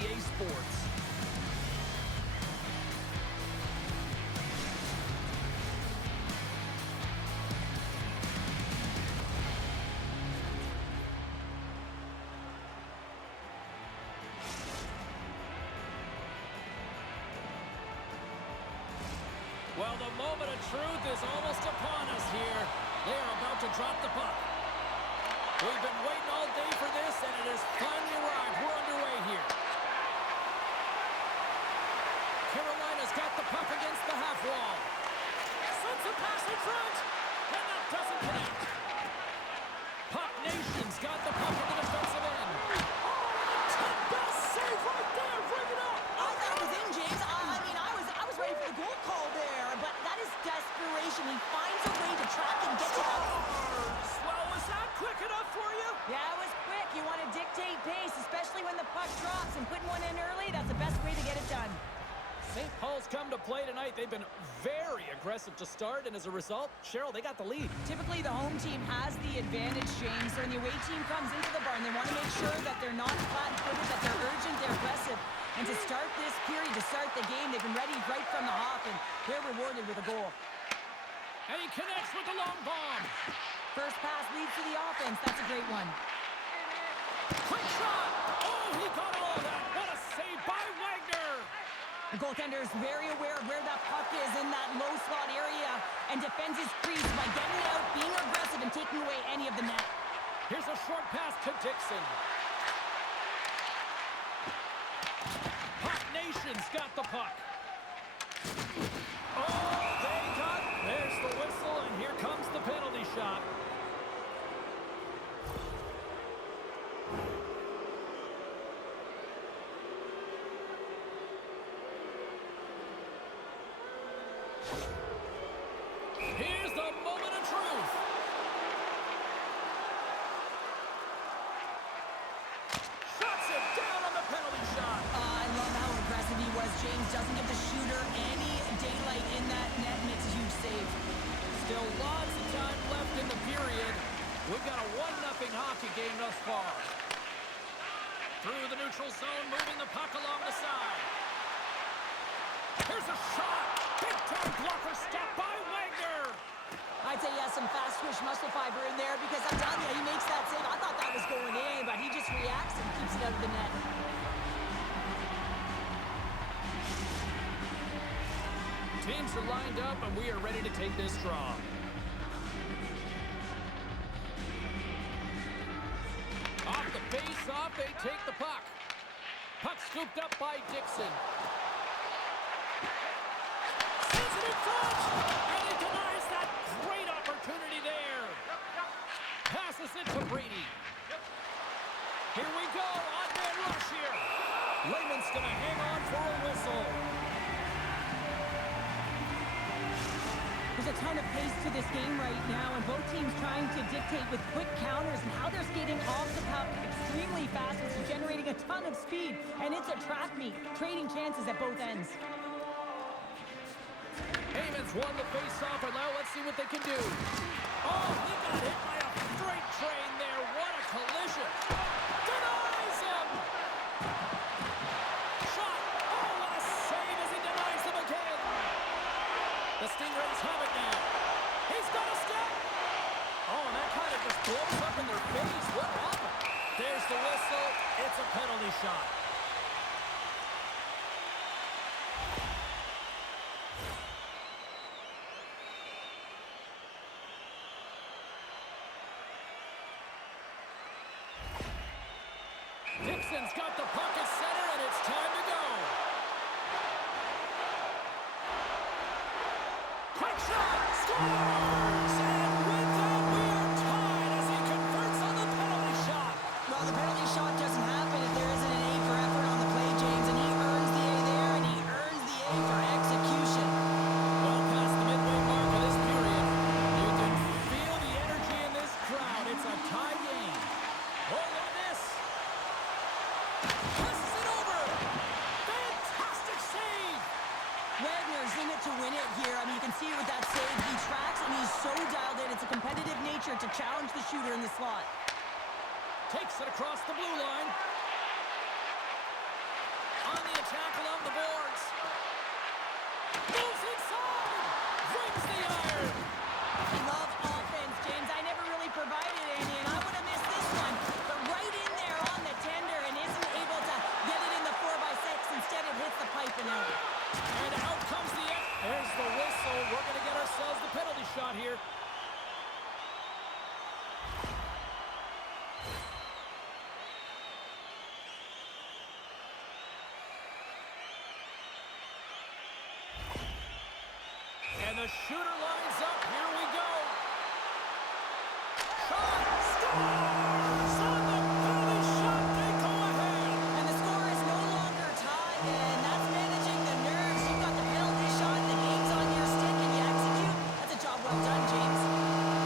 EA Sports. Well, the moment of truth is almost upon us here. They are about to drop the puck. We've been waiting all day for this, and it has finally arrived. We're underway here. Carolina's got the puck against the half wall. Sends a pass in front, and that doesn't connect. Puck Nation's got the puck at the defensive end. Best save right there. Bring it up. I thought it was in, James. I was ready for the goal call there, but that is desperation. He finds a way to track and get to that. Well, was that quick enough for you? Yeah, it was quick. You want to dictate pace, especially when the puck drops, and putting one in early, that's the best way to get it done. St. Paul's come to play tonight. They've been very aggressive to start, and as a result, Cheryl, they got the lead. Typically, the home team has the advantage, James. So when the away team comes into the barn, they want to make sure that they're not flat-footed, that they're urgent, they're aggressive. And to start this period, to start the game, they've been ready right from the hop, and they're rewarded with a goal. And he connects with the long bomb. First pass leads to the offense. That's a great one. Quick shot. Oh, he got all of that. What a save by Wagner. The goaltender is very aware of where that puck is in that low slot area and defends his crease by getting out, being aggressive, and taking away any of the net. Here's a short pass to Dixon. Puck Nation's got the puck. Oh, there's the whistle, and here comes the penalty shot. Here's the moment of truth. Shuts it down on the penalty shot. I love how aggressive he was. James doesn't give the shooter any daylight in that net, and it's a huge save. Still lots of time left in the period. We've got a 1-0 hockey game thus far. Through the neutral zone, moving the puck along the side. Here's a shot. Big-time blocker stop by Wagner. I'd say he has some fast twitch muscle fiber in there because I'm telling you, he makes that save. I thought that was going in, but he just reacts and keeps it out of the net. Teams are lined up, and we are ready to take this draw. Off the face-off, they take the puck. Puck scooped up by Dixon. Sends it in front, and he denies that great opportunity there. Passes it to Brady. Here we go, on-man rush here. Lehman's going to hang on for a whistle. There's a ton of pace to this game right now, and both teams trying to dictate with quick counters and how they're skating off the puck extremely fast, which is generating a ton of speed, and it's a track meet, trading chances at both ends. Heyman's won the face-off, and now let's see what they can do. Oh, he got hit by a freight train there. What a collision. Denies him. Shot. Oh, what a save as he denies him again. The Stingrays have it now. He's got a step. Oh, and that kind of just blows up in their face. What happened? There's the whistle. It's a penalty shot. Dixon's got the puck at center, and it's time to go. Quick shot! Scores! And with that, we are tied as he converts on the penalty shot. Well, the penalty shot doesn't happen if there isn't an A for effort on the play, James, and he earns the A there, and he earns the A for execution. Well past the midway mark of this period, you can feel the energy in this crowd. It's a tie game. Oh, look at this. Passes it over. Fantastic save. Wagner's in it to win it here. I mean, you can see with that save, he tracks, and he's so dialed in. It's a competitive nature to challenge the shooter in the slot. Takes it across the blue line. On the attack along the boards. Moves inside. Rings the iron. I love offense, James. I never really provided any, and I would have missed this one. But right in there on the tender and isn't able to get it in the 4x6. Instead, it hits the pipe and out. And out comes the end. There's the whistle. We're going to get ourselves the penalty shot here. And the shooter lines up. Here we go. Shot. Scores! On the penalty shot. They go ahead. And the score is no longer tied, and that's managing the nerves. You've got the penalty shot, the game's on your stick, and you execute. That's a job well done, James.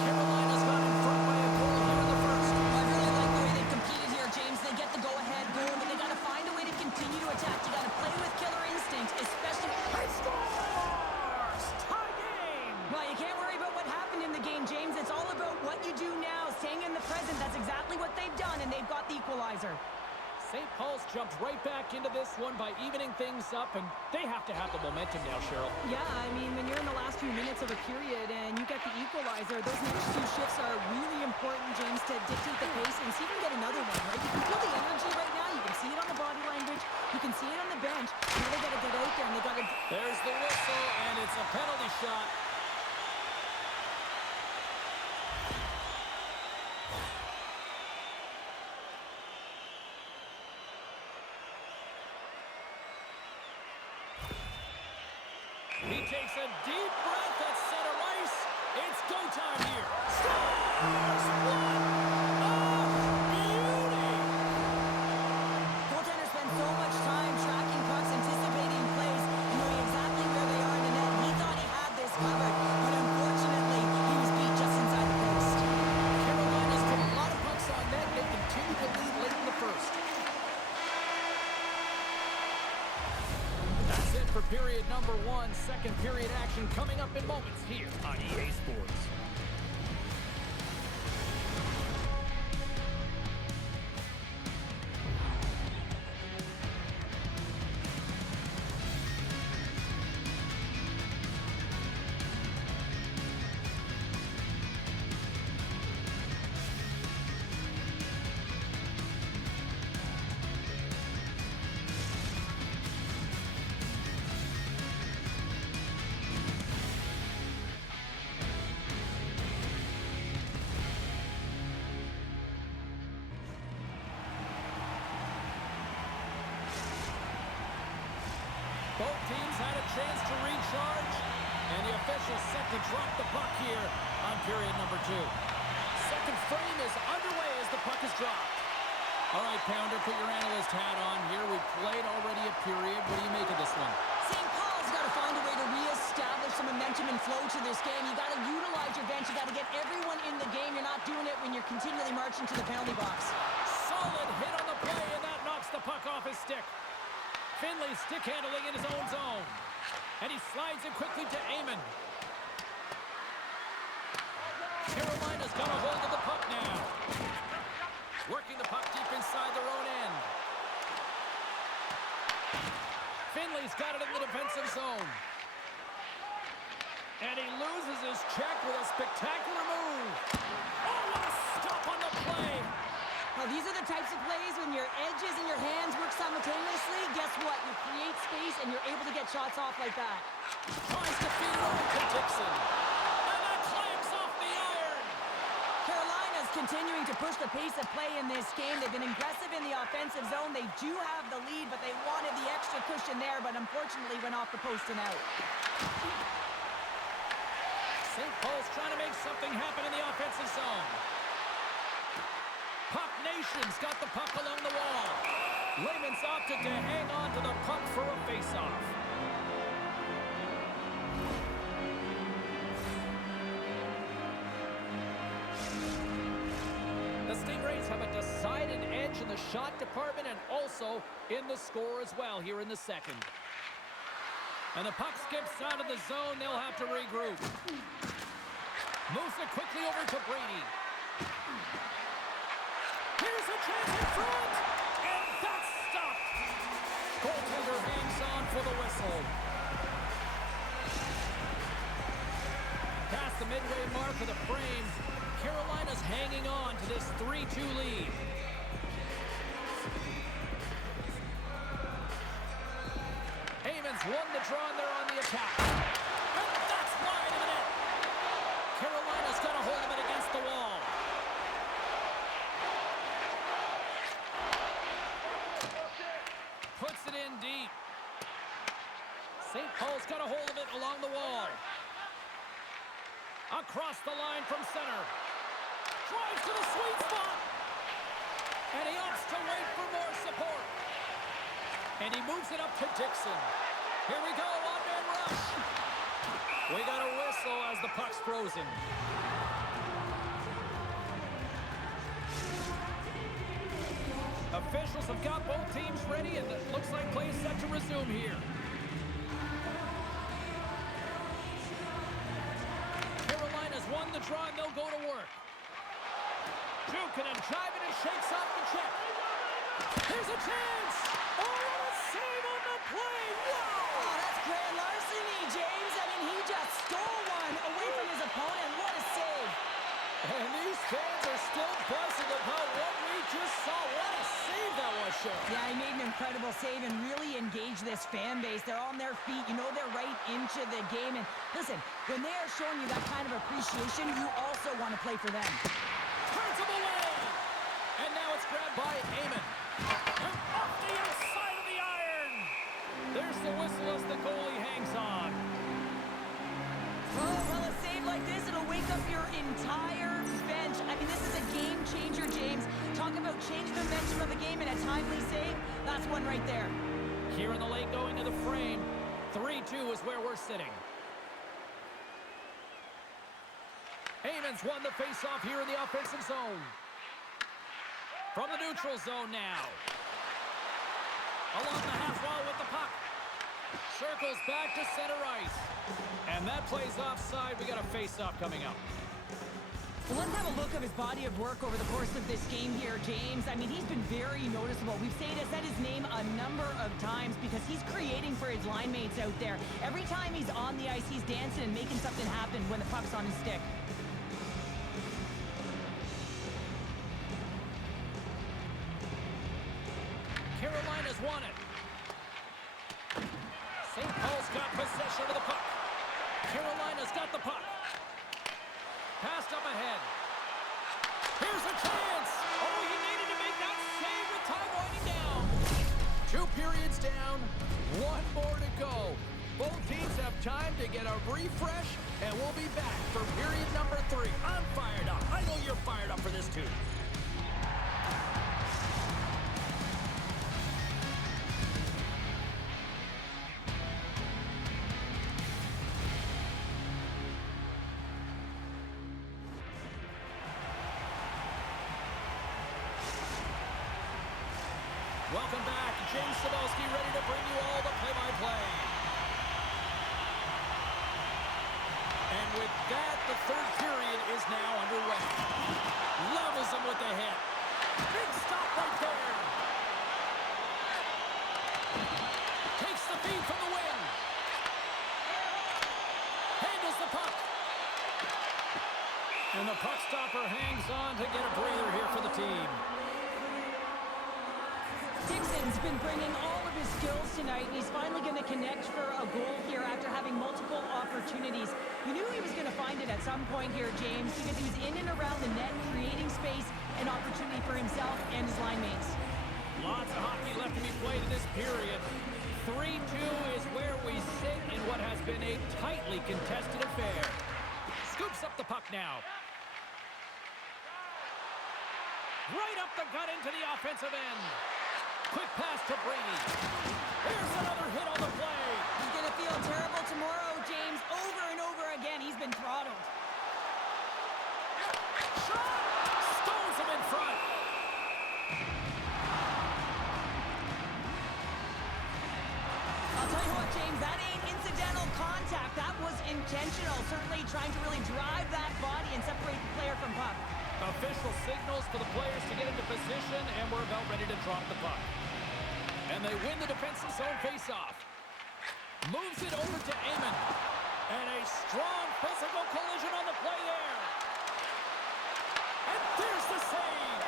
Carolina's got in front by a goal here in the first. I really like the way they've competed here, James. They get the go-ahead goal, but they got to find a way to continue to attack. You got to play with killer instinct, especially... He scores! Tie game! Well, you can't worry about what happened in the game, James. It's all about what you do now, staying in the present. That's exactly what they've done, and they've got the equalizer. St. Paul's jumped right back into this one by evening things up, and they have to have the momentum now, Cheryl. Yeah, I mean, when you're in the last few minutes of a period and you get the equalizer, those next two shifts are really important, James, to dictate the pace and see if you can get another one, right? You can feel the energy right now. You can see it on the body language. You can see it on the bench. Now they got to get out there, and they got to... There's the whistle, and it's a penalty shot. He takes a deep breath at center ice. It's go time here. Scores! What a beauty! Goaltender spends so much time tracking pucks, anticipating plays, knowing exactly where they are in the net. He thought he had this covered, but unfortunately, he was beat just inside the post. Carolina's put a lot of pucks on net. They continue to lead late in the first. That's it for period number one. Second period action coming up in moments here on EA Sports. Both teams had a chance to recharge, and the official set to drop the puck here on period number two. Second frame is underway as the puck is dropped. All right, Pounder, put your analyst hat on here. We've played already a period. What do you make of this one? St. Paul's got to find a way to reestablish some momentum and flow to this game. You got to utilize your bench. You got to get everyone in the game. You're not doing it when you're continually marching to the penalty box. Solid hit on the play, and that knocks the puck off his stick. Finley stick handling in his own zone. And he slides it quickly to Amon. Carolina's got a hold of the puck now. Working the puck deep inside their own end. Finley's got it in the defensive zone. And he loses his check with a spectacular move. Oh, what a stop on the play. Well, these are the types of plays when your edges and your hands work simultaneously. Guess what? You create space and you're able to get shots off like that. Tries to feed it over to Dixon. And that clamps off the iron. Carolina's continuing to push the pace of play in this game. They've been aggressive in the offensive zone. They do have the lead, but they wanted the extra cushion there, but unfortunately went off the post and out. St. Paul's trying to make something happen in the offensive zone. Puck Nation's got the puck along the wall. Lehman's opted to hang on to the puck for a face-off. The Stingrays have a decided edge in the shot department and also in the score as well here in the second. And the puck skips out of the zone. They'll have to regroup. Moves it quickly over to Brady. Here's a chance in front, and that's stopped. Goaltender whistle. Past the midway mark of the frame, Carolina's hanging on to this 3-2 lead. Heyman's won the draw and they're on the attack. And that's wide of the net. Carolina's got a hold of it against the wall. Puts it in deep. St. Paul's got a hold of it along the wall. Across the line from center. Drives to the sweet spot. And he opts to wait for more support. And he moves it up to Dixon. Here we go, one-man rush. We got a whistle as the puck's frozen. Officials have got both teams ready, and it looks like play is set to resume here. Carolina's won the draw, and they'll go to work. Jukin and driving and shakes off the check. Here's a chance! Oh, what a save on the play! Wow! Oh, that's grand larceny, James. I mean, he just stole one away from his opponent. What a save! And these fans are still buzzing about what we just saw. What a save that was, Sheriff. Yeah, he made an incredible save and really engaged this fan base. They're on their feet. You know they're right into the game. And listen, when they are showing you that kind of appreciation, you also want to play for them. Turns him away! And now it's grabbed by Heyman. And off the outside of the iron! There's the whistle as the goalie hangs on. Oh, well, a save like this, it'll wake up your entire bench. I mean, this is a game changer, James. Talk about change the momentum of the game in a timely save. That's one right there. Here in the late going of the frame, 3-2 is where we're sitting. Heyman's won the faceoff here in the offensive zone. From the neutral zone now. Along the half wall with the puck. Circles back to center ice. And that plays offside. We got a face-off coming up. Well, let's have a look of his body of work over the course of this game here, James. I mean, he's been very noticeable. We've said his name a number of times because he's creating for his line mates out there. Every time he's on the ice, he's dancing and making something happen when the puck's on his stick. Carolina's won it. St. Paul's got possession of the puck. Carolina's got the puck. Passed up ahead. Here's a chance. Oh, he needed to make that save with time winding down. 2 periods down. 1 more to go. Both teams have time to get a refresh, and we'll be back for period number 3. I'm fired up. I know you're fired up for this too. Welcome back. James Cybulski ready to bring you all the play-by-play. And with that, the third period is now underway. Levels him with the hit. Big stop right there. Takes the feed from the wing. Handles the puck. And the puck stopper hangs on to get a breather here for the team. Dixon's been bringing all of his skills tonight, and he's finally going to connect for a goal here after having multiple opportunities. You knew he was going to find it at some point here, James, because he was in and around the net, creating space and opportunity for himself and his line mates. Lots of hockey left to be played in this period. 3-2 is where we sit in what has been a tightly contested affair. Scoops up the puck now. Right up the gut into the offensive end. Quick pass to Brady. Here's another hit on the play. He's going to feel terrible tomorrow, James. Over and over again, he's been throttled. Shot! Stones him in front. I'll tell you what, James, that ain't incidental contact. That was intentional. Certainly trying to really drive that body and separate the player from puck. Official signals for the players to get into position, and we're about ready to drop the puck. And they win the defensive zone faceoff. Moves it over to Amon. And a strong physical collision on the play there. And there's the save.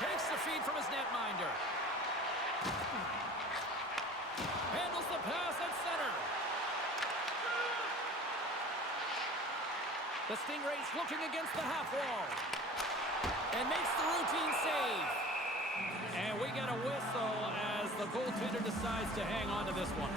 Takes the feed from his netminder. Handles the pass at center. The Stingrays looking against the half wall. And makes the routine save. And we get a whistle as the goaltender decides to hang on to this one.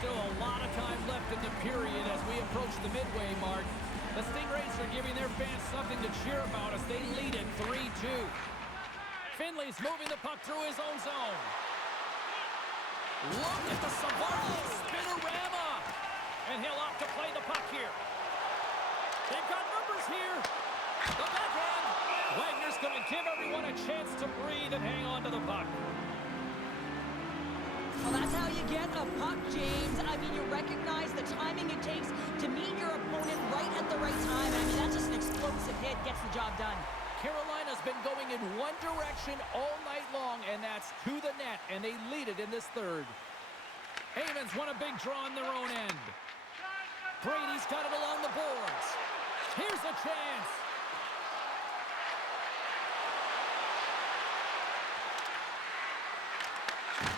Still a lot of time left in the period as we approach the midway mark. The Stingrays are giving their fans something to cheer about as they lead it 3-2. Finley's moving the puck through his own zone. Look at the Savard spinorama. And he'll opt to play the puck here. They've got numbers here. The backhand. Wagner's going to give everyone a chance to breathe and hang on to the puck. Well, that's how you get a puck, James. I mean, you recognize the timing it takes to meet your opponent right at the right time. I mean, that's just an explosive hit. Gets the job done. Carolina's been going in one direction all night long, and that's to the net, and they lead it in this third. Amon's won a big draw on their own end. Brady's got it along the boards. Here's a chance.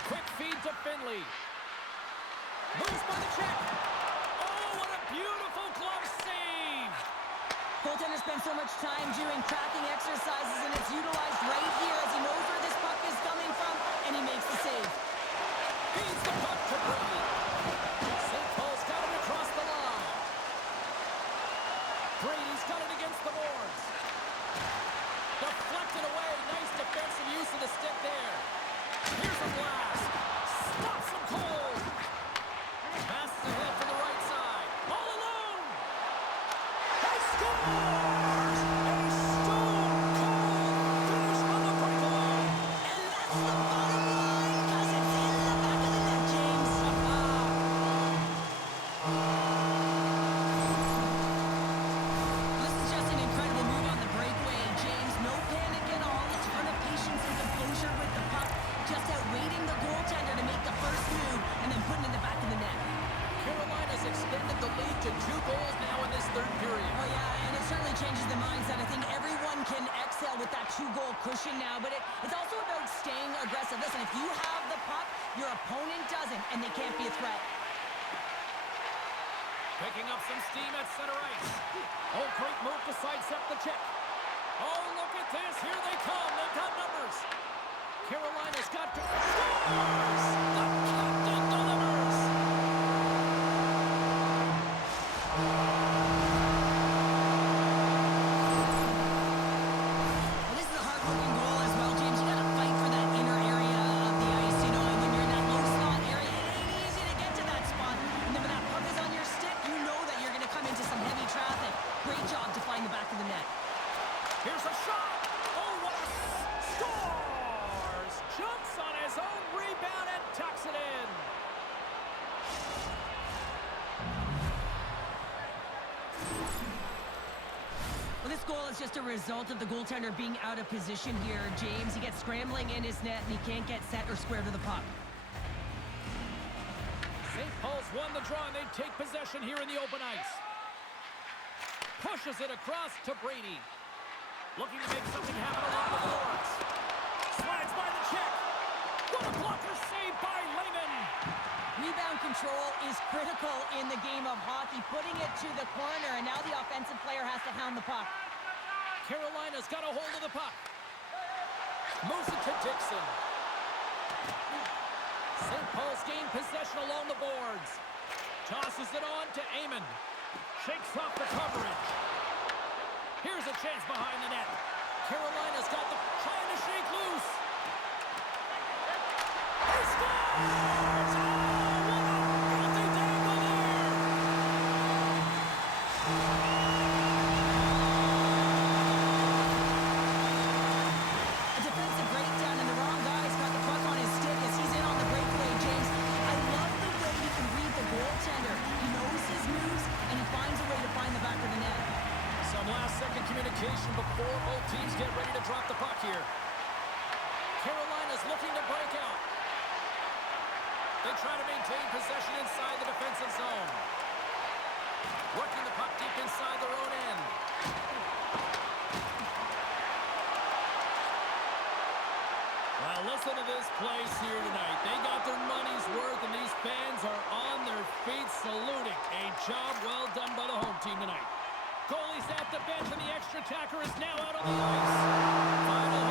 Quick feed to Finley. Moves by the check. Oh, what a beautiful glove save. Goaltender spends so much time doing tracking exercises, and it's utilized right here as he knows where this puck is coming from, and he makes the save. Feeds the puck to Brady. St. Paul's got it across the line. Brady's got it against the boards. Deflected away. Nice defensive use of the stick there. Here's a blast. Stops him cold. Passes ahead to the right side. All alone. He scores! A stone-cold finish on the breakaway. And that's the bottom line, because it's in the back of the net, James. This is just an incredible move on the breakaway, James. No panic at all. A ton of patience and composure with the puck. Just outwaiting the goaltender to make the first move and then putting it in the back of the net. Carolina's extended the lead to 2 goals now in this third period. Oh, yeah, and it certainly changes the mindset. I think everyone can exhale with that 2-goal cushion now, but it's also about staying aggressive. Listen, if you have the puck, your opponent doesn't, and they can't be a threat. Picking up some steam at center ice. Oh, great move to sidestep the check. Oh, look at this. Here they come. They've got numbers. Carolina's got to... Scores! The captain delivers! Well, this is a hard-working goal as well, James. You got to fight for that inner area of the ice. You know, and when you're in that low slot area, it ain't easy to get to that spot. And then when that puck is on your stick, you know that you're going to come into some heavy traffic. Great job to find the back of the net. Here's a shot! Oh, what a... Scores! Jumps on his own rebound and tucks it in. Well, this goal is just a result of the goaltender being out of position here, James. He gets scrambling in his net, and he can't get set or square to the puck. St. Paul's won the draw, and they take possession here in the open ice. Pushes it across to Brady. Looking to make something happen along the boards. Slides by the check. What a blocker save by Lehman. Rebound control is critical in the game of hockey, putting it to the corner, and now the offensive player has to hound the puck. Carolina's got a hold of the puck. Moves it to Dixon. St. Paul's gained possession along the boards. Tosses it on to Amon. Shakes off the coverage. Here's a chance behind the net. Carolina's got the trying to shake loose. He scores! Oh, what a filthy dangle there! A defensive breakdown, and the wrong guy's got the puck on his stick as he's in on the breakaway, James. I love the way he can read the goaltender. He knows his moves, and he finds a way to find the back of the net. Some last-second communication before both teams get ready to drop the puck here. Carolina's looking to break out. They try to maintain possession inside the defensive zone. Working the puck deep inside their own end. Well, listen to this place here tonight. They got their money's worth, and these fans are on their feet saluting. A job well done by the home team tonight. Goalie's at the bench, and the extra attacker is now out on the ice. Final